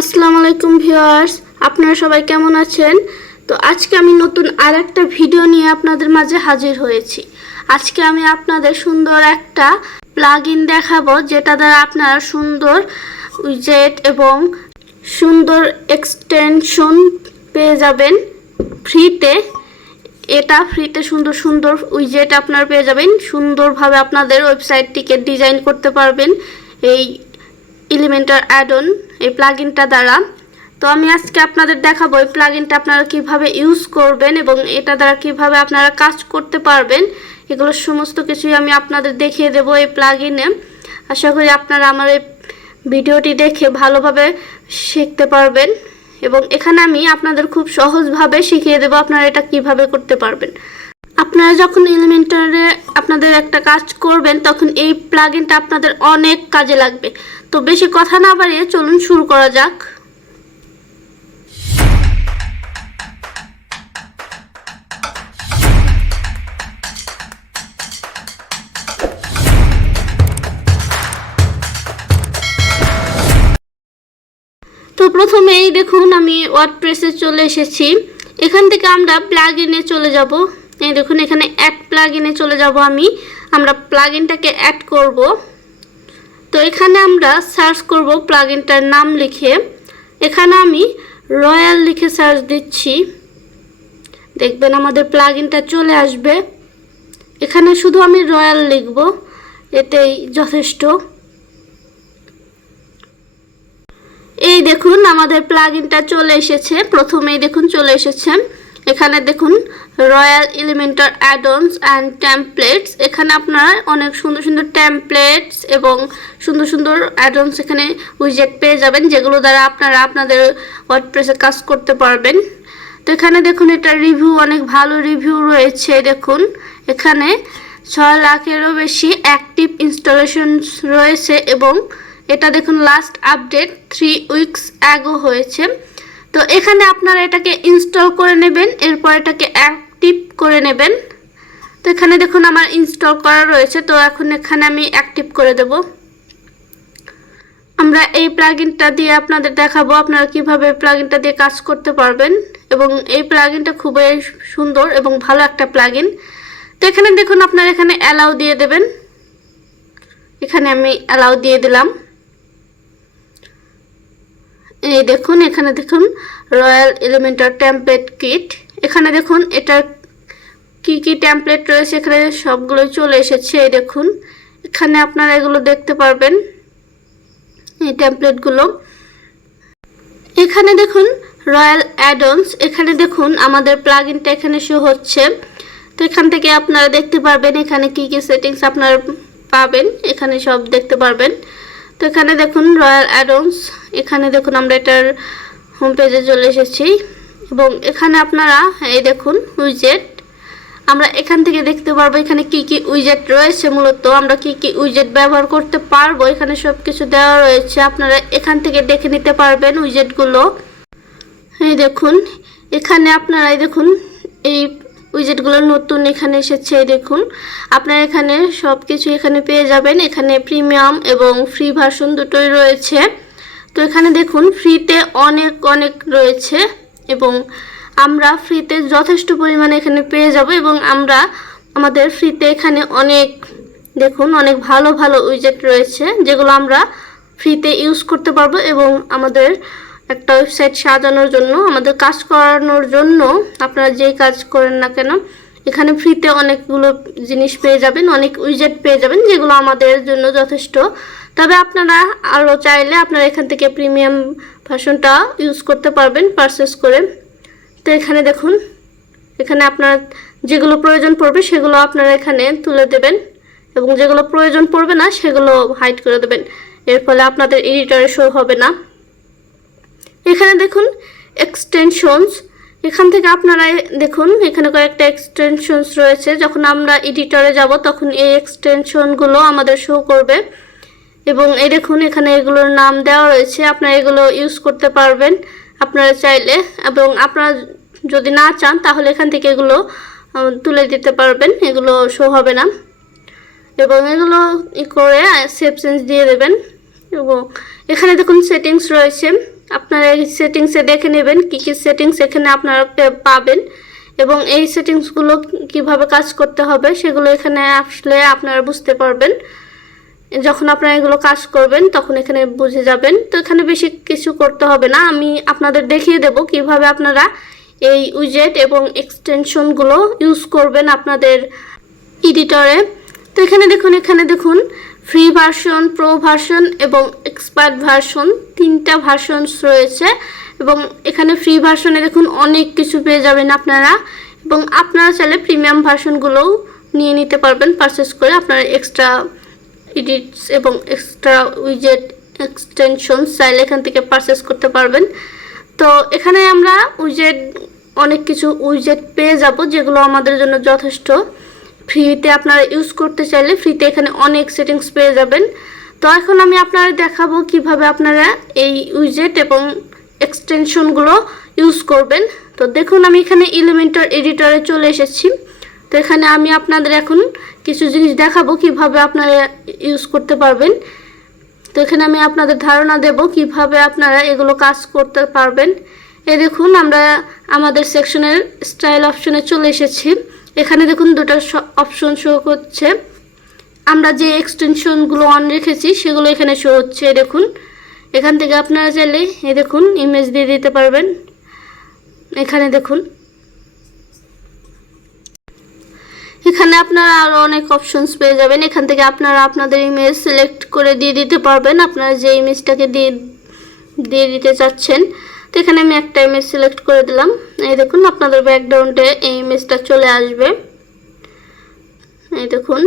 আসসালামু আলাইকুম ভিউয়ার্স, আপনারা সবাই কেমন আছেন? তো আজকে আমি নতুন আর একটা ভিডিও নিয়ে আপনাদের মাঝে হাজির হয়েছি। আজকে আমি আপনাদের সুন্দর একটা প্লাগ ইন দেখাবো, যেটা দ্বারা আপনারা সুন্দর উইজেট এবং সুন্দর এক্সটেনশন পেয়ে যাবেন ফ্রিতে এটা ফ্রিতে সুন্দর সুন্দর উইজেট আপনারা পেয়ে যাবেন। সুন্দরভাবে আপনাদের ওয়েবসাইটটিকে ডিজাইন করতে পারবেন। এই এলিমেন্টার অ্যাডন এই প্লাগইনটা দ্বারা। তো আমি আজকে আপনাদের দেখাবো এই প্লাগইনটা আপনারা কীভাবে ইউজ করবেন এবং এটা দ্বারা কীভাবে আপনারা কাজ করতে পারবেন। এগুলো সমস্ত কিছুই আমি আপনাদের দেখিয়ে দেবো এই প্লাগইনে আশা করি আপনারা আমার এই ভিডিওটি দেখে ভালোভাবে শিখতে পারবেন। এবং এখানে আমি আপনাদের খুব সহজভাবে শিখিয়ে দেবো আপনারা এটা কীভাবে করতে পারবেন। আপনারা যখন এলিমেন্টারে আপনাদের একটা কাজ করবেন, তখন এই প্লাগইনটা আপনাদের অনেক কাজে লাগবে। তো বেশি কথা না বাড়িয়ে চলুন শুরু করা যাক। তো প্রথমেই দেখুন, আমি ওয়ার্ডপ্রেসে চলে এসেছি। এখান থেকে আমরা প্লাগ ইনে চলে যাব। এই দেখুন, এখানে অ্যাড প্লাগ ইনে চলে যাব আমি। আমরা প্লাগ ইনটাকে অ্যাড করব। তো এখানে আমরা সার্চ করব প্লাগ ইনটার নাম লিখে। এখানে আমি রয়্যাল লিখে সার্চ দিচ্ছি। দেখবেন আমাদের প্লাগ ইনটা চলে আসবে। এখানে শুধু আমি রয়্যাল লিখব, এতেই যথেষ্ট। এই দেখুন, আমাদের প্লাগইনটা চলে এসেছে। প্রথমেই দেখুন, চলে এসেছে। এখানে দেখুন royal Elementor addons and templates এখানে আপনারা অনেক সুন্দর সুন্দর টেমপ্লেটস এবং সুন্দর সুন্দর অ্যাডনস এখানে উইজেট পেয়ে যাবেন, যেগুলো দ্বারা আপনারা আপনাদের ওয়ার্ডপ্রেসে কাজ করতে পারবেন। তো এখানে দেখুন, এটা রিভিউ অনেক ভালো রিভিউ রয়েছে, দেখুন। এখানে ছয় লাখেরও বেশি অ্যাক্টিভ ইনস্টলেশনস রয়েছে এবং এটা দেখুন last update three weeks ago হয়েছে। তো এখানে আপনারা এটাকে ইনস্টল করে নেবেন, এরপর এটাকে অ্যাক্টিভ করে নেবেন। তো এখানে দেখুন আমার ইনস্টল করা রয়েছে, তো এখন এখানে আমি অ্যাক্টিভ করে দেব। আমরা এই প্লাগইনটা দিয়ে আপনাদের দেখাবো, আপনারা কীভাবে প্লাগইনটা দিয়ে কাজ করতে পারবেন। এবং এই প্লাগইনটা খুবই সুন্দর এবং ভালো একটা প্লাগইন তো এখানে দেখুন আপনারা এখানে অ্যালাউ দিয়ে দেবেন। এখানে আমি অ্যালাউ দিয়ে দিলাম। এই দেখুন, এখানে দেখুন রয়্যাল এলিমেন্টার টেমপ্লেট কিট এখানে দেখুন এটা কি কি টেমপ্লেট রয়েছে, এখানে সবগুলো চলে এসেছে, এই দেখুন। এখানে আপনারা এগুলো দেখতে পারবেন, এই টেমপ্লেটগুলো এখানে দেখুন রয়্যাল অ্যাডন্স এখানে দেখুন, আমাদের প্লাগ ইনটা এখানে শো হচ্ছে। তো এখান থেকে আপনারা দেখতে পারবেন, এখানে কি কি সেটিংস আপনারা পাবেন, এখানে সব দেখতে পারবেন। তো এখানে দেখুন রয়্যাল অ্যাডন্স এখানে দেখুন আমরা এটার হোম পেজে চলে এসেছি। এবং এখানে আপনারা, এই দেখুন উইজেট আমরা এখান থেকে দেখতে পারব এখানে কি কি উইজেট রয়েছে। মূলত আমরা কি কি উইজেট ব্যবহার করতে পারব। এখানে সব কিছু দেওয়া রয়েছে। আপনারা এখান থেকে দেখে নিতে পারবেন উইজেটগুলো এই দেখুন, এখানে আপনারা, এই দেখুন, এই উইজেটগুলো নতুন এখানে এসেছে দেখুন। আপনারা এখানে সব কিছু এখানে পেয়ে যাবেন। এখানে প্রিমিয়াম এবং ফ্রি ভার্সন দুটোই রয়েছে। তো এখানে দেখুন ফ্রিতে অনেক অনেক রয়েছে এবং আমরা ফ্রিতে যথেষ্ট পরিমাণে এখানে পেয়ে যাব এবং আমরা আমাদের ফ্রিতে এখানে অনেক, দেখুন, অনেক ভালো ভালো উইজেট রয়েছে যেগুলো আমরা ফ্রিতে ইউজ করতে পারব এবং আমাদের একটা ওয়েবসাইট সাজানোর জন্য, আমাদের কাজ করানোর জন্য আপনারা যেই কাজ করেন না কেন, এখানে ফ্রিতে অনেকগুলো জিনিস পেয়ে যাবেন, অনেক উইজেট পেয়ে যাবেন, যেগুলো আমাদের জন্য যথেষ্ট। তবে আপনারা আরও চাইলে আপনারা এখান থেকে প্রিমিয়াম ভার্সনটা ইউজ করতে পারবেন পারচেস করে। তো এখানে দেখুন, এখানে আপনার যেগুলো প্রয়োজন পড়বে, সেগুলো আপনারা এখানে তুলে দেবেন এবং যেগুলো প্রয়োজন পড়বে না, সেগুলো হাইড করে দেবেন। এর ফলে আপনাদের এডিটরে শো হবে না। এখানে দেখুন এক্সটেনশনস এখান থেকে আপনারা দেখুন, এখানে কয়েকটা এক্সটেনশনস রয়েছে। যখন আমরা এডিটরে যাব, তখন এই এক্সটেনশনগুলো আমাদের শো করবে। এবং এই দেখুন, এখানে এগুলোর নাম দেওয়া রয়েছে। আপনারা এগুলো ইউজ করতে পারবেন আপনারা চাইলে। এবং আপনারা যদি না চান, তাহলে এখান থেকে এগুলো তুলে দিতে পারবেন। এগুলো শো হবে না। এবং এগুলো করে সেভ চেঞ্জ দিয়ে দেবেন। এবং এখানে দেখুন সেটিংস রয়েছে। আপনারা এই সেটিংসে দেখে নেবেন কী কী সেটিংস এখানে আপনারা পাবেন এবং এই সেটিংসগুলো কীভাবে কাজ করতে হবে সেগুলো এখানে আসলে আপনারা বুঝতে পারবেন। যখন আপনারা এগুলো কাজ করবেন তখন এখানে বুঝে যাবেন। তো এখানে বেশি কিছু করতে হবে না। আমি আপনাদের দেখিয়ে দেব কীভাবে আপনারা এই উইজেট এবং এক্সটেনশনগুলো ইউজ করবেন আপনাদের এডিটরে তো এখানে দেখুন এখানে দেখুন ফ্রি ভার্সন, প্রো ভার্সন এবং এক্সপার্ট ভার্সন তিনটা ভার্সনস রয়েছে এবং এখানে ফ্রি ভার্সনে দেখুন অনেক কিছু পেয়ে যাবেন আপনারা এবং আপনারা চাইলে প্রিমিয়াম ভার্সনগুলোও নিয়ে নিতে পারবেন পারচেস করে। আপনারা এক্সট্রা এডিটস এবং এক্সট্রা উইজেট এক্সটেনশন চাইলে এখান থেকে পারচেস করতে পারবেন। তো এখানে আমরা উইজেট অনেক কিছু উইজেট পেয়ে যাব যেগুলো আমাদের জন্য যথেষ্ট। ফ্রিতে আপনারা ইউজ করতে চাইলে ফ্রিতে এখানে অনেক সেটিংস পেয়ে যাবেন। তো এখন আমি আপনারা দেখাবো কীভাবে আপনারা এই উইজেট এবং এক্সটেনশনগুলো ইউজ করবেন। তো দেখুন, আমি এখানে এলিমেন্টার এডিটরে চলে এসেছি। তো এখানে আমি আপনাদের এখন কিছু জিনিস দেখাবো কীভাবে আপনারা ইউজ করতে পারবেন। তো এখানে আমি আপনাদের ধারণা দেব কীভাবে আপনারা এগুলো কাজ করতে পারবেন। এই দেখুন, আমরা আমাদের সেকশনের স্টাইল অপশনে চলে এসেছি। এখানে দেখুন দুটো অপশন শো করছে। আমরা যে এক্সটেনশনগুলো অন রেখেছি, সেগুলো এখানে শো হচ্ছে দেখুন। এখান থেকে আপনারা চাইলে, এই দেখুন ইমেজ দিয়ে দিতে পারবেন। এখানে দেখুন। এখানে আপনারা আরও অনেক অপশনস পেয়ে যাবেন। এখান থেকে আপনারা আপনাদের ইমেজ সিলেক্ট করে দিয়ে দিতে পারবেন। আপনারা যে ইমেজটাকে দিয়ে দিয়ে দিতে চাচ্ছেন তো এখানে আমি একটা ইমেজ সিলেক্ট করে দিলাম। এই দেখুন, আপনাদের ব্যাকগ্রাউন্ডে এই ইমেজটা চলে আসবে। এই দেখুন।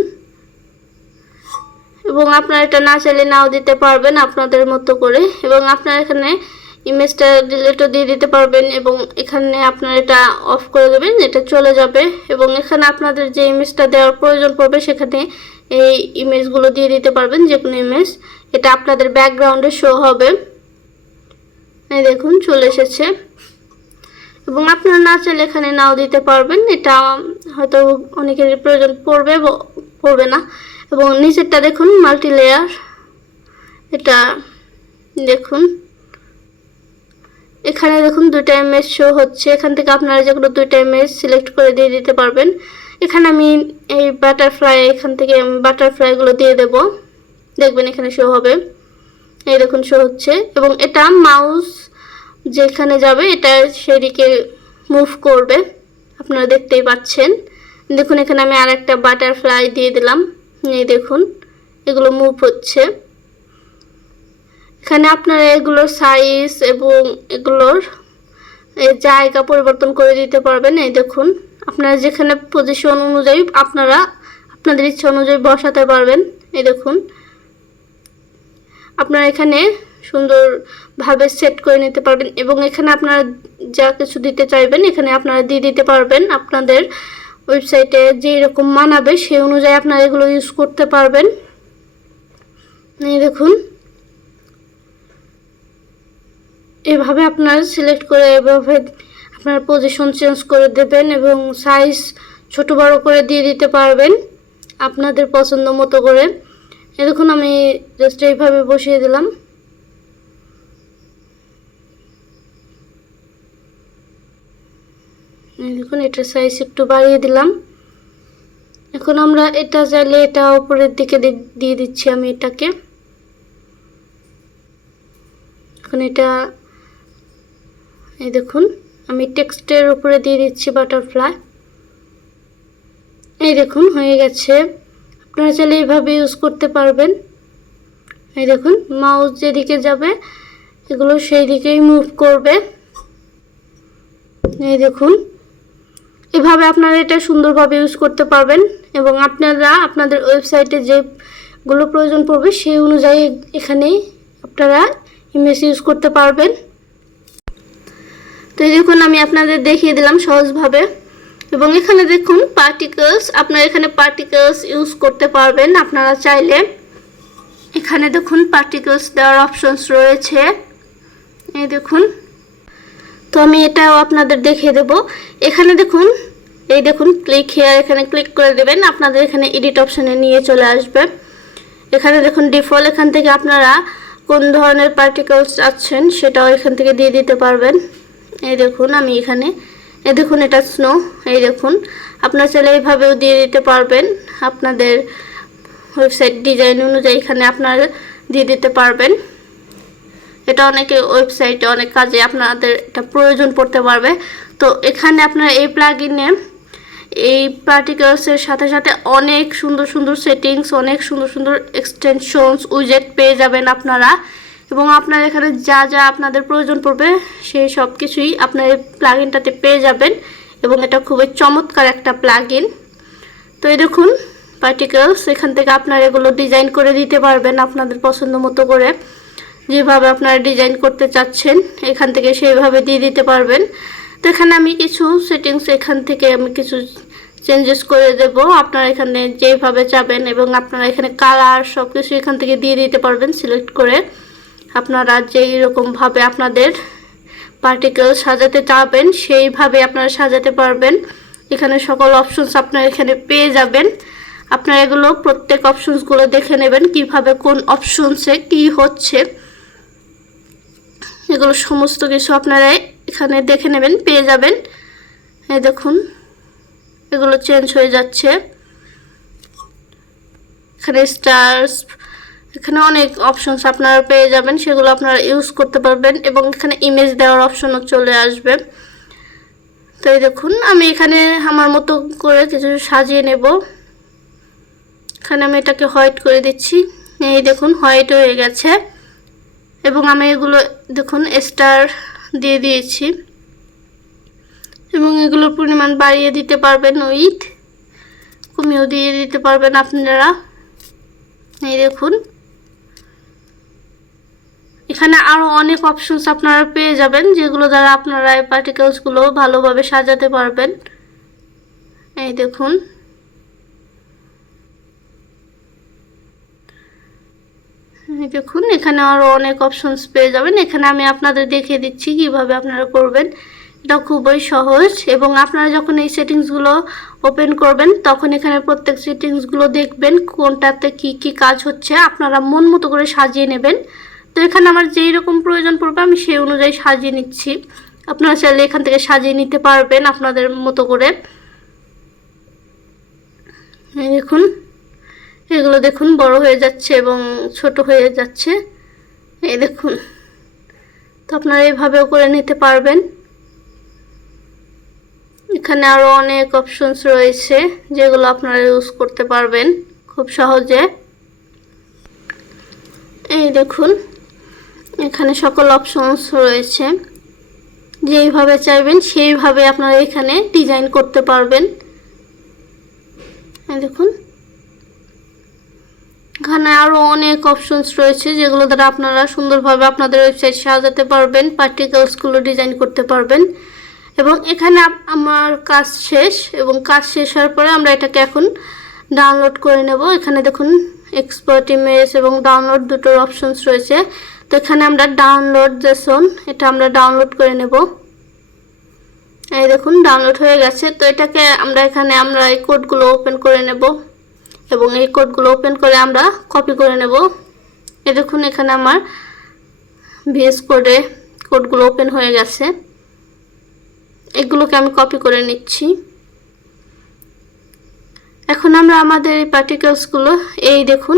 এবং আপনারা এটা না চাইলে নাও দিতে পারবেন আপনাদের মতো করে। এবং আপনারা এখানে ইমেজটা ডিলেটও দিয়ে দিতে পারবেন এবং এখানে আপনারা এটা অফ করে দেবেন, এটা চলে যাবে। এবং এখানে আপনাদের যে ইমেজটা দেওয়ার প্রয়োজন পড়বে, সেখানে এই ইমেজগুলো দিয়ে দিতে পারবেন যে কোনো ইমেজ এটা আপনাদের ব্যাকগ্রাউন্ডে শো হবে। দেখুন, চলে এসেছে। এবং আপনারা না চাইলে এখানে নাও দিতে পারবেন। এটা হয়তো অনেকের প্রয়োজন পড়বে পড়বে না। এবং নিচেরটা দেখুন মাল্টি লেয়ার এটা দেখুন। এখানে দেখুন, দুইটা ইমেজ শো হচ্ছে। এখান থেকে আপনারা যেগুলো দুইটা ইমেজ সিলেক্ট করে দিয়ে দিতে পারবেন। এখানে আমি এই বাটারফ্লাই এখান থেকে বাটারফ্লাইগুলো দিয়ে দেব। দেখবেন এখানে শো হবে। এই দেখুন শো হচ্ছে। এবং এটা মাউস যেখানে যাবে, এটা সেদিকে মুভ করবে। আপনারা দেখতেই পাচ্ছেন। দেখুন, এখানে আমি আর একটা বাটারফ্লাই দিয়ে দিলাম। এই দেখুন, এগুলো মুভ হচ্ছে। এখানে আপনারা এগুলোর সাইজ এবং এগুলোর জায়গা পরিবর্তন করে দিতে পারবেন। এই দেখুন, আপনারা যেখানে পজিশন অনুযায়ী, আপনারা, আপনাদের ইচ্ছা অনুযায়ী বসাতে পারবেন। এই দেখুন আপনারা এখানে সুন্দরভাবে সেট করে নিতে পারবেন এবং এখানে আপনারা যা কিছু দিতে চাইবেন, এখানে আপনারা দিয়ে দিতে পারবেন। আপনাদের ওয়েবসাইটে যেই রকম মানাবে সেই অনুযায়ী আপনারা এগুলো ইউজ করতে পারবেন। এই দেখুন। এভাবে আপনারা সিলেক্ট করে এভাবে আপনার পজিশন চেঞ্জ করে দেবেন এবং সাইজ ছোট বড় করে দিয়ে দিতে পারবেন। আপনাদের পছন্দ মতো করে। এ দেখুন আমি জাস্ট এইভাবে বসিয়ে দিলাম। দেখুন, এটার সাইজ একটু বাড়িয়ে দিলাম। এখন আমরা এটা চাইলে এটা উপরের দিকে দিয়ে দিচ্ছি আমি এটাকে। এখন এটা, এই দেখুন, আমি টেক্সটের উপরে দিয়ে দিচ্ছি বাটারফ্লাই এই দেখুন, হয়ে গেছে। আপনারা চাইলে এইভাবে ইউজ করতে পারবেন। এই দেখুন মাউস যেদিকে যাবে, এগুলো সেই দিকেই মুভ করবে। এই দেখুন, এভাবে আপনারা এটা সুন্দরভাবে ইউজ করতে পারবেন এবং আপনারা আপনাদের ওয়েবসাইটে যেগুলো প্রয়োজন পড়বে, সেই অনুযায়ী এখানে আপনারা ইমেজ ইউজ করতে পারবেন। তো এই দেখুন, আমি আপনাদের দেখিয়ে দিলাম সহজভাবে। এবং এখানে দেখুন পার্টিকেলস আপনারা এখানে পার্টিকেলস ইউজ করতে পারবেন, আপনারা চাইলে। এখানে দেখুন পার্টিকেলস দেওয়ার অপশনস রয়েছে। এই দেখুন। তো আমি এটাও আপনাদের দেখিয়ে দেব। এখানে দেখুন, এই দেখুন ক্লিক হেয়ার এখানে ক্লিক করে দেবেন, আপনাদের এখানে এডিট অপশানে নিয়ে চলে আসবে। এখানে দেখুন ডিফল্ট এখান থেকে আপনারা কোন ধরনের পার্টিকেলস চাচ্ছেন সেটাও এখান থেকে দিয়ে দিতে পারবেন। এই দেখুন, আমি এখানে এই দেখুন, এটা স্নো এই দেখুন। আপনার চাইলে এইভাবেও দিয়ে দিতে পারবেন। আপনাদের ওয়েবসাইট ডিজাইন অনুযায়ী এখানে আপনারা দিয়ে দিতে পারবেন। এটা অনেকে ওয়েবসাইটে অনেক কাজে আপনাদের এটা প্রয়োজন পড়তে পারবে। তো এখানে আপনারা এই প্লাগিনে এই পার্টিকেলসের সাথে সাথে অনেক সুন্দর সুন্দর সেটিংস অনেক সুন্দর সুন্দর এক্সটেনশনস উইজেট পেয়ে যাবেন আপনারা। এবং আপনার এখানে যা যা আপনাদের প্রয়োজন পড়বে, সেই সব কিছুই আপনার এই প্লাগিনটাতে পেয়ে যাবেন এবং এটা খুবই চমৎকার একটা প্লাগিন তো এই দেখুন পার্টিকেলস এখান থেকে আপনারা এগুলো ডিজাইন করে দিতে পারবেন আপনাদের পছন্দ মতো করে। যেভাবে আপনারা ডিজাইন করতে চাচ্ছেন, এখান থেকে সেইভাবে দিয়ে দিতে পারবেন। তো এখানে আমি কিছু সেটিংস এখান থেকে আমি কিছু চেঞ্জেস করে দেব। আপনারা এখানে যেভাবে চাবেন এবং আপনারা এখানে কালার সব কিছু এখান থেকে দিয়ে দিতে পারবেন সিলেক্ট করে। আপনারা যেই রকমভাবে আপনাদের পার্টিকেল সাজাতে চাবেন, সেইভাবে আপনারা সাজাতে পারবেন। এখানে সকল অপশনস আপনারা এখানে পেয়ে যাবেন। আপনারা এগুলো প্রত্যেক অপশনসগুলো দেখে নেবেন, কীভাবে কোন অপশনসে কি হচ্ছে। এগুলো সমস্ত কিছু আপনারা এখানে দেখে নেবেন, পেয়ে যাবেন। এই দেখুন, এগুলো চেঞ্জ হয়ে যাচ্ছে। এখানে স্টার্স এখানে অনেক অপশনস আপনারা পেয়ে যাবেন, সেগুলো আপনারা ইউজ করতে পারবেন এবং এখানে ইমেজ দেওয়ার অপশনও চলে আসবে। তো এই দেখুন, আমি এখানে আমার মতো করে কিছু সাজিয়ে নেব। এখানে আমি এটাকে হোয়াইট করে দিচ্ছি। এই দেখুন হোয়াইট হয়ে গেছে। এবং আমি এগুলো, দেখুন স্টার দিয়ে দিয়েছি। এবং এগুলোর পরিমাণ বাড়িয়ে দিতে পারবেন উইথ কমিয়েও দিয়ে দিতে পারবেন আপনারা। এই দেখুন। এখানে আরও অনেক অপশনস আপনারা পেয়ে যাবেন, যেগুলো দ্বারা আপনারা এই পার্টিকেলসগুলো ভালোভাবে সাজাতে পারবেন। এই দেখুন। দেখুন, এখানে আরও অনেক অপশনস পেয়ে যাবেন। এখানে আমি আপনাদের দেখিয়ে দিচ্ছি কীভাবে আপনারা করবেন। এটা খুবই সহজ এবং আপনারা যখন এই সেটিংসগুলো ওপেন করবেন, তখন এখানে প্রত্যেক সেটিংসগুলো দেখবেন কোনটাতে কি কি কাজ হচ্ছে। আপনারা মন মতো করে সাজিয়ে নেবেন। তো এখানে আমার যেই রকম প্রয়োজন পড়বে আমি সেই অনুযায়ী সাজিয়ে নিচ্ছি। আপনারা চাইলে এখান থেকে সাজিয়ে নিতে পারবেন আপনাদের মতো করে। দেখুন, এগুলো দেখুন বড় হয়ে যাচ্ছে এবং ছোট হয়ে যাচ্ছে। এই দেখুন, তো আপনারা এইভাবেও করে নিতে পারবেন। এখানে আরও অনেক অপশনস রয়েছে যেগুলো আপনারা ইউজ করতে পারবেন খুব সহজে। এই দেখুন এখানে সকল অপশনস রয়েছে। যেইভাবে চাইবেন, সেইভাবে আপনারা এখানে ডিজাইন করতে পারবেন। দেখুন। এখানে আরও অনেক অপশনস রয়েছে, যেগুলো দ্বারা আপনারা সুন্দরভাবে আপনাদের ওয়েবসাইট সাজাতে পারবেন পার্টিকেলসগুলো ডিজাইন করতে পারবেন। এবং এখানে আমার কাজ শেষ, এবং কাজ শেষ হওয়ার পরে আমরা এটাকে এখন ডাউনলোড করে নেব। এখানে দেখুন এক্সপার্ট ইমেজ এবং ডাউনলোড দুটোর অপশনস রয়েছে। তো এখানে আমরা ডাউনলোড জেসন এটা আমরা ডাউনলোড করে নেব। এই দেখুন ডাউনলোড হয়ে গেছে। তো এটাকে আমরা এখানে আমরা এই কোডগুলো ওপেন করে নেব এবং এই কোডগুলো ওপেন করে আমরা কপি করে নেব। এই দেখুন, এখানে আমার ভিএস কোডে কোডগুলো ওপেন হয়ে গেছে। এগুলোকে আমি কপি করে নিচ্ছি। এখন আমরা আমাদের এই পার্টিকেলসগুলো এই দেখুন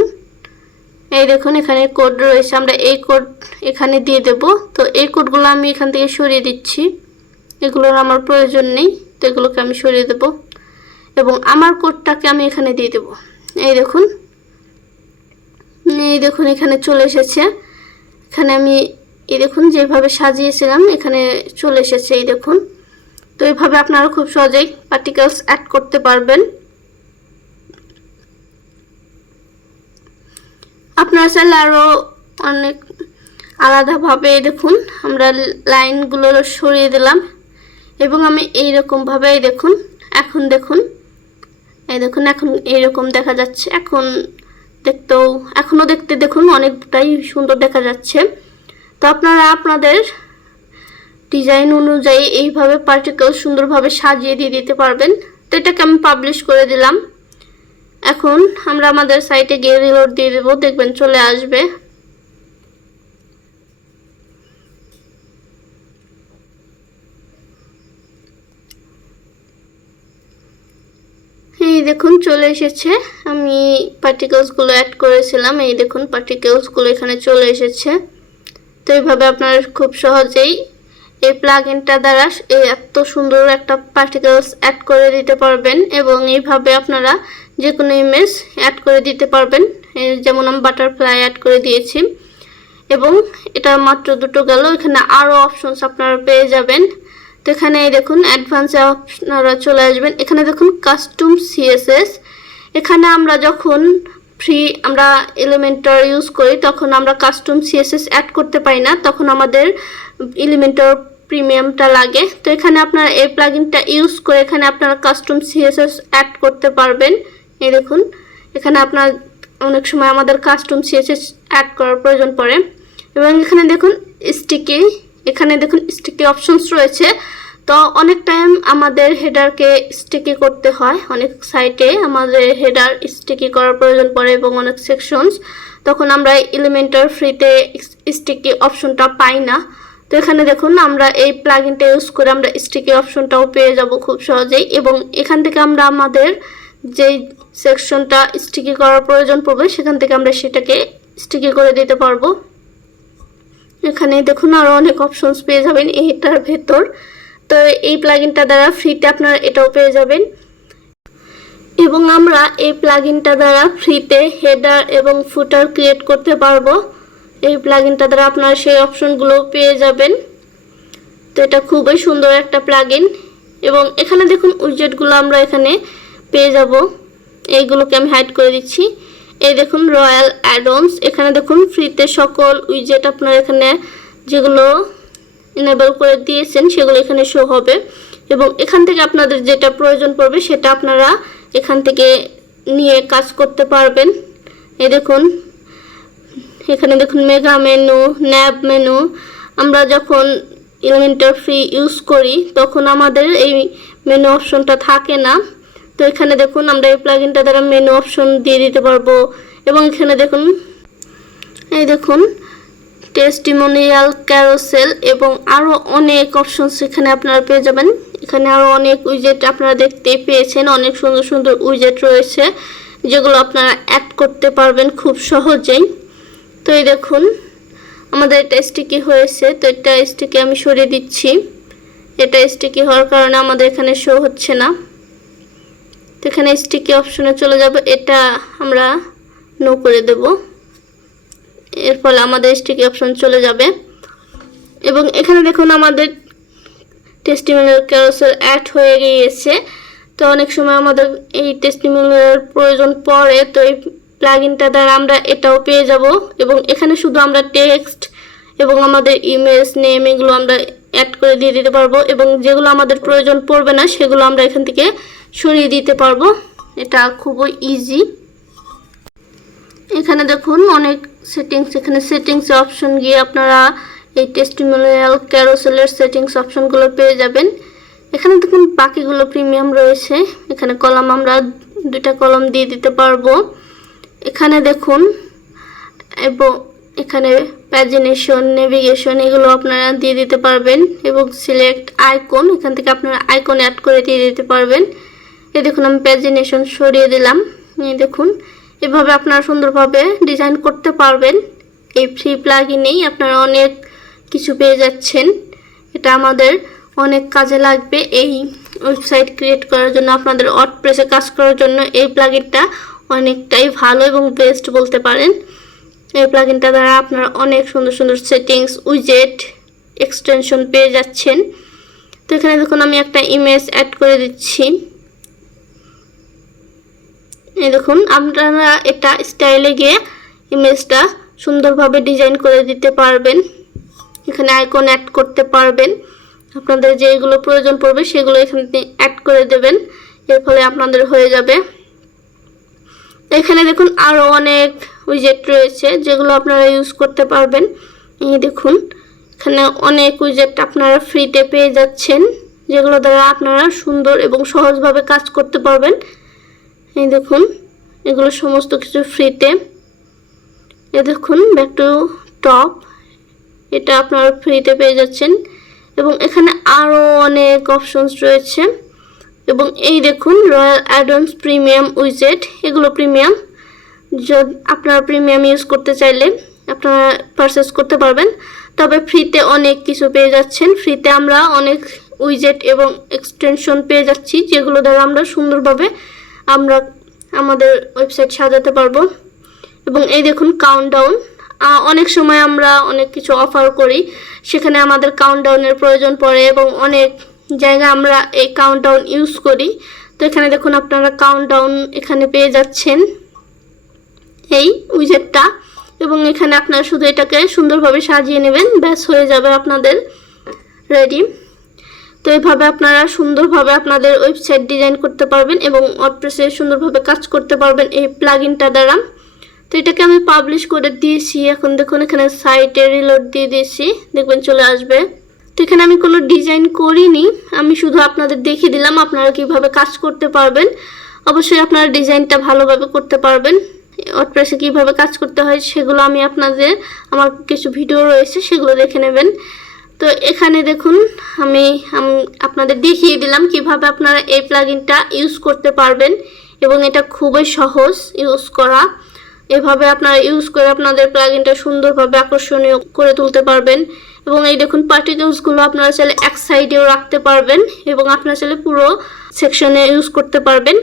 এই দেখুন, এখানে কোড রয়েছে। আমরা এই কোড এখানে দিয়ে দেব। তো এই কোডগুলো আমি এখান থেকে সরিয়ে দিচ্ছি। এগুলোর আমার প্রয়োজন নেই, তো এগুলোকে আমি সরিয়ে দেব। এবং আমার কোডটাকে আমি এখানে দিয়ে দেব। এই দেখুন। এই দেখুন, এখানে চলে এসেছে। এখানে আমি, এই দেখুন, যেভাবে সাজিয়েছিলাম, এখানে চলে এসেছে, এই দেখুন। তো এইভাবে আপনারা খুব সহজেই পার্টিকেলস অ্যাড করতে পারবেন। আপনারা চাইলে আরও অনেক আলাদাভাবে দেখুন। আমরা লাইনগুলো সরিয়ে দিলাম এবং আমি এইরকমভাবে দেখুন। এখন দেখুন, এই দেখুন, এখন এইরকম দেখা যাচ্ছে। এখন দেখতেও এখনও দেখতে দেখুন, অনেকটাই সুন্দর দেখা যাচ্ছে। তো আপনারা আপনাদের ডিজাইন অনুযায়ী এইভাবে পার্টিকেল সুন্দরভাবে সাজিয়ে দিয়ে দিতে পারবেন। তো এটাকে আমি পাবলিশ করে দিলাম। এখন আমরা আমাদের সাইটে গিয়ে রিলোড দিয়ে দেবো, দেখবেন চলে আসবে। এই দেখুন, চলে এসেছে। আমি পার্টিকেলসগুলো অ্যাড করেছিলাম, এই দেখুন পার্টিকেলসগুলো এখানে চলে এসেছে। তো এইভাবে আপনারা খুব সহজেই এই প্লাগ ইনটা দ্বারা এত সুন্দর একটা পার্টিকেলস অ্যাড করে দিতে পারবেন এবং এইভাবে আপনারা যে কোনো ইমেজ অ্যাড করে দিতে পারবেন। যেমন আমি বাটারফ্লাই অ্যাড করে দিয়েছি। এবং এটা মাত্র দুটো গেল। এখানে আরও অপশনস আপনারা পেয়ে যাবেন। তো এখানে দেখুন অ্যাডভান্সে আপনারা চলে আসবেন। এখানে দেখুন কাস্টম সিএসএস এখানে আমরা যখন ফ্রি আমরা এলিমেন্টর ইউজ করি, তখন আমরা কাস্টম সিএসএস অ্যাড করতে পারি না। তখন আমাদের এলিমেন্টর প্রিমিয়ামটা লাগে। তো এখানে আপনারা এই প্লাগইনটা ইউজ করে এখানে আপনারা কাস্টম সিএসএস অ্যাড করতে পারবেন। দেখুন, এখানে আপনার অনেক সময় আমাদের কাস্টম সিএসএস অ্যাড করার প্রয়োজন পড়ে। এবং এখানে দেখুন স্টিকি এখানে দেখুন স্টিকি অপশনস রয়েছে। তো অনেক টাইম আমাদের হেডারকে স্টিকি করতে হয়। অনেক সাইটে আমাদের হেডার স্টিকি করার প্রয়োজন পড়ে এবং অনেক সেকশনস তখন আমরা এলিমেন্টার ফ্রিতে স্টিকি অপশনটা পাই না। তো এখানে দেখুন, আমরা এই প্লাগইনটা ইউজ করে আমরা স্টিকি অপশনটাও পেয়ে যাব খুব সহজেই। এবং এখান থেকে আমরা আমাদের যেই সেকশনটা স্টিকি করার প্রয়োজন পড়বে, সেখান থেকে আমরা সেটাকে স্টিকি করে দিতে পারব। এখানে দেখুন আরও অনেক অপশনস পেয়ে যাবেন এইটার ভেতর। তো এই প্লাগইনটা দ্বারা ফ্রিতে আপনারা এটাও পেয়ে যাবেন। এবং আমরা এই প্লাগইনটা দ্বারা ফ্রিতে হেডার এবং ফুটার ক্রিয়েট করতে পারব। এই প্লাগইনটা দ্বারা আপনারা সেই অপশনগুলো পেয়ে যাবেন। তো এটা খুবই সুন্দর একটা প্লাগইন এবং এখানে দেখুন উইজেটগুলো আমরা এখানে পেয়ে যাব। এইগুলোকে আমি হাইড করে দিচ্ছি। এই দেখুন রয়্যাল অ্যাডন্স এখানে দেখুন ফ্রিতে সকল উইজেট আপনার এখানে যেগুলো এনেবল করে দিয়েছেন, সেগুলো এখানে শো হবে। এবং এখান থেকে আপনাদের যেটা প্রয়োজন পড়বে, সেটা আপনারা এখান থেকে নিয়ে কাজ করতে পারবেন। এই দেখুন, এখানে দেখুন মেগা মেনু ন্যাব মেনু আমরা যখন এলিমেন্টার ফ্রি ইউজ করি, তখন আমাদের এই মেনু অপশনটা থাকে না। তো এখানে দেখুন আমরা এই প্লাগইনটা দ্বারা মেনু অপশন দিয়ে দিতে পারব। এবং এখানে দেখুন, এই দেখুন টেস্টিমোনিয়াল ক্যারোসেল এবং আরও অনেক অপশনস এখানে আপনারা পেয়ে যাবেন। এখানে আরও অনেক উইজেট আপনারা দেখতে পেয়েছেন, অনেক সুন্দর সুন্দর উইজেট রয়েছে, যেগুলো আপনারা অ্যাড করতে পারবেন খুব সহজেই। তো এই দেখুন, আমাদের এটা স্টিকি হয়েছে? তো এটা স্টিকি আমি সরিয়ে দিচ্ছি। এটা স্টিকি হওয়ার কারণে আমাদের এখানে শো হচ্ছে না। তো এখানে স্টিকি অপশনে চলে যাব। এটা আমরা নো করে দেব। এর ফলে আমাদের স্টিকি অপশন চলে যাবে। এবং এখানে দেখুন আমাদের টেস্টিমিনাল ক্যারোসেল অ্যাড হয়ে গিয়েছে। তো অনেক সময় আমাদের এই টেস্টিমিনালের প্রয়োজন পড়ে, তো এই প্লাগইনটা দ্বারা আমরা এটাও পেয়ে যাব। এবং এখানে শুধু আমরা টেক্সট এবং আমাদের ইমেজ নেম এগুলো আমরা অ্যাড করে দিয়ে দিতে পারব। এবং যেগুলো আমাদের প্রয়োজন পড়বে না, সেগুলো আমরা এখান থেকে সরিয়ে দিতে পারব। এটা খুবই ইজি এখানে দেখুন অনেক সেটিংস এখানে সেটিংস অপশন গিয়ে আপনারা এই টেস্টিমোনিয়াল ক্যারোসেলের সেটিংস অপশনগুলো পেয়ে যাবেন। এখানে দেখুন বাকিগুলো প্রিমিয়াম রয়েছে। এখানে কলাম আমরা দুইটা কলম দিয়ে দিতে পারব। এখানে দেখুন, এবং এখানে প্যাজিনেশন নেভিগেশন এগুলো আপনারা দিয়ে দিতে পারবেন। এবং সিলেক্ট আইকন এখান থেকে আপনারা আইকন অ্যাড করে দিয়ে দিতে পারবেন। এই দেখুন, আমি প্যাজিনেশন সরিয়ে দিলাম। এই দেখুন, এভাবে আপনারা সুন্দরভাবে ডিজাইন করতে পারবেন। এই ফ্রি প্লাগিনেই আপনারা অনেক কিছু পেয়ে যাচ্ছেন। এটা আমাদের অনেক কাজে লাগবে এই ওয়েবসাইট ক্রিয়েট করার জন্য, আপনাদের অট প্রেসে কাজ করার জন্য। এই প্লাগিনটা অনেকটাই ভালো এবং বেস্ট বলতে পারেন। এই প্লাগিনটা দ্বারা আপনারা অনেক সুন্দর সুন্দর সেটিংস উইজেট এক্সটেনশন পেয়ে যাচ্ছেন। তো এখানে দেখুন, আমি একটা ইমেজ অ্যাড করে দিচ্ছি। এই দেখুন, আপনারা এটা স্টাইলে গিয়ে ইমেজটা সুন্দরভাবে ডিজাইন করে দিতে পারবেন। এখানে আইকন অ্যাড করতে পারবেন। আপনাদের যেগুলো প্রয়োজন পড়বে, সেগুলো এখানে অ্যাড করে দেবেন। এর ফলে আপনাদের হয়ে যাবে। এখানে দেখুন আরও অনেক উইজেট রয়েছে, যেগুলো আপনারা ইউজ করতে পারবেন। এই দেখুন, এখানে অনেক উইজেট আপনারা ফ্রিতে পেয়ে যাচ্ছেন, যেগুলো দ্বারা আপনারা সুন্দর এবং সহজভাবে কাজ করতে পারবেন। এই দেখুন, এগুলো সমস্ত কিছু ফ্রিতে এ দেখুন ব্যাক টু টপ এটা আপনারা ফ্রিতে পেয়ে যাচ্ছেন। এবং এখানে আরও অনেক অপশনস রয়েছে। এবং এই দেখুন রয়্যাল অ্যাডন্স প্রিমিয়াম উইজেট এগুলো প্রিমিয়াম আপনারা প্রিমিয়াম ইউজ করতে চাইলে আপনারা পারচেস করতে পারবেন। তবে ফ্রিতে অনেক কিছু পেয়ে যাচ্ছেন। ফ্রিতে আমরা অনেক উইজেট এবং এক্সটেনশন পেয়ে যাচ্ছি, যেগুলো দ্বারা আমরা সুন্দরভাবে আমরা আমাদের ওয়েবসাইট সাজাতে পারব। এবং এই দেখুন কাউন্টডাউন অনেক সময় আমরা অনেক কিছু অফার করি। সেখানে আমাদের কাউন্টডাউনের প্রয়োজন পড়ে এবং অনেক জায়গায় আমরা এই কাউন্টডাউন ইউজ করি। তো এখানে দেখুন আপনারা কাউন্টডাউন এখানে পেয়ে যাচ্ছেন। এই উইজেটটা এবং এখানে আপনারা শুধু এটাকে সুন্দরভাবে সাজিয়ে নেবেন। ব্যাস, হয়ে যাবে আপনাদের রেডি তো এইভাবে আপনারা সুন্দরভাবে আপনাদের ওয়েবসাইট ডিজাইন করতে পারবেন এবং ওয়ার্ডপ্রেসে সুন্দরভাবে কাজ করতে পারবেন এই প্লাগইনটা দ্বারা। তো এটাকে আমি পাবলিশ করে দিয়েছি। এখন দেখুন, এখানে সাইটে রিলোড দিয়ে দিয়েছি। দেখবেন চলে আসবে। তো এখানে আমি কোনো ডিজাইন করিনি। আমি শুধু আপনাদের দেখিয়ে দিলাম আপনারা কীভাবে কাজ করতে পারবেন। অবশ্যই আপনারা ডিজাইনটা ভালোভাবে করতে পারবেন। ওয়ার্ডপ্রেসে কীভাবে কাজ করতে হয় সেগুলো আমি আপনাদের, আমার কিছু ভিডিও রয়েছে, সেগুলো দেখে নেবেন। তো এখানে দেখুন, আমি আপনাদের দেখিয়ে দিলাম কীভাবে আপনারা এই প্লাগইনটা ইউজ করতে পারবেন এবং এটা খুবই সহজ ইউজ করা। এভাবে আপনারা ইউজ করে আপনাদের প্লাগইনটা সুন্দরভাবে আকর্ষণীয় করে তুলতে পারবেন। এবং এই দেখুন পার্টিকেলসগুলো আপনারা চাইলে এক সাইডেও রাখতে পারবেন এবং আপনারা চাইলে পুরো সেকশনে ইউজ করতে পারবেন।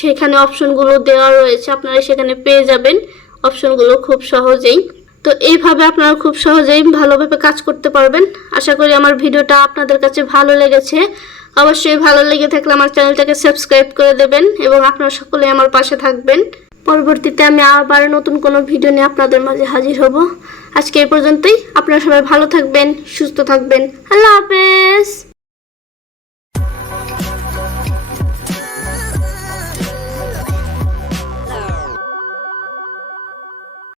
সেখানে অপশনগুলো দেওয়া রয়েছে, আপনারা সেখানে পেয়ে যাবেন। অপশনগুলো খুব সহজেই। তো এইভাবে আপনারা খুব সহজেই ভালোভাবে কাজ করতে পারবেন। আশা করি আমার ভিডিওটা আপনাদের কাছে ভালো লেগেছে। অবশ্যই ভালো লেগে থাকলে আমার চ্যানেলটাকে সাবস্ক্রাইব করে দেবেন এবং আপনারা সকলে আমার পাশে থাকবেন। পরবর্তীতে আমি আবার নতুন কোনো ভিডিও নিয়ে আপনাদের মাঝে হাজির হব। আজকে এই পর্যন্তই। আপনারা সবাই ভালো থাকবেন, সুস্থ থাকবেন। আল্লাহ হাফেজ!